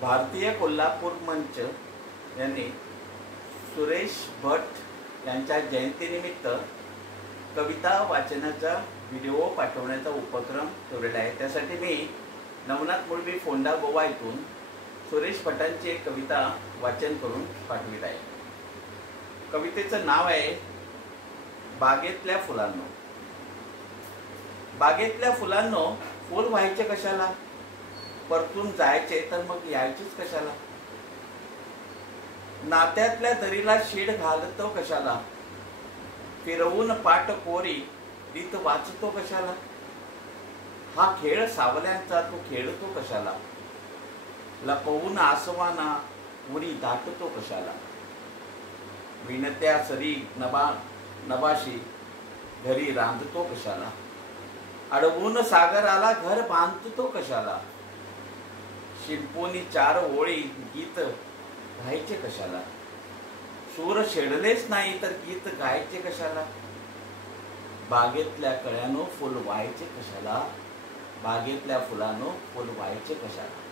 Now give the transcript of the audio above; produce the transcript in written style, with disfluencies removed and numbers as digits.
भारतीय कोल्हापूर मंच यांनी सुरेश भट यांच्या जयंतीनिमित्त कविता वाचनाचा व्हिडिओ पाठवण्याचा उपक्रम ठेवलेला आहे। त्यासाठी मी नवनाथ मुळबी फोंडा गोवा येथून सुरेश भटांची एक कविता वाचन करून पाठवित आहे। कवितेचं नाव आहे बागेतल्या फुलांनो। बागेतल्या फुलांनो, फुल व्हायचे कशाला, परतून जायचे तर मग यायचेच कशाला। नात्यातल्या दरीला शीड घालतो कशाला, फिरवून पाठ कोरी रीत वाचतो कशाला। हा खेळ सावल्यांचा तू खेळतो कशाला, लपवून आसवाना उरी दाटतो कशाला। विनत्या सरी नबाशी घरी रांधतो कशाला, अडवून सागराला घर बांधतो कशाला। शिंपोनी चार ओळी गीत गायचे कशाला, सूर शेडलेच नाही तर गीत गायचे कशाला। बागेतल्या कळ्यानो फुल व्हायचे कशाला, बागेतल्या फुलांनो फुल व्हायचे कशाला।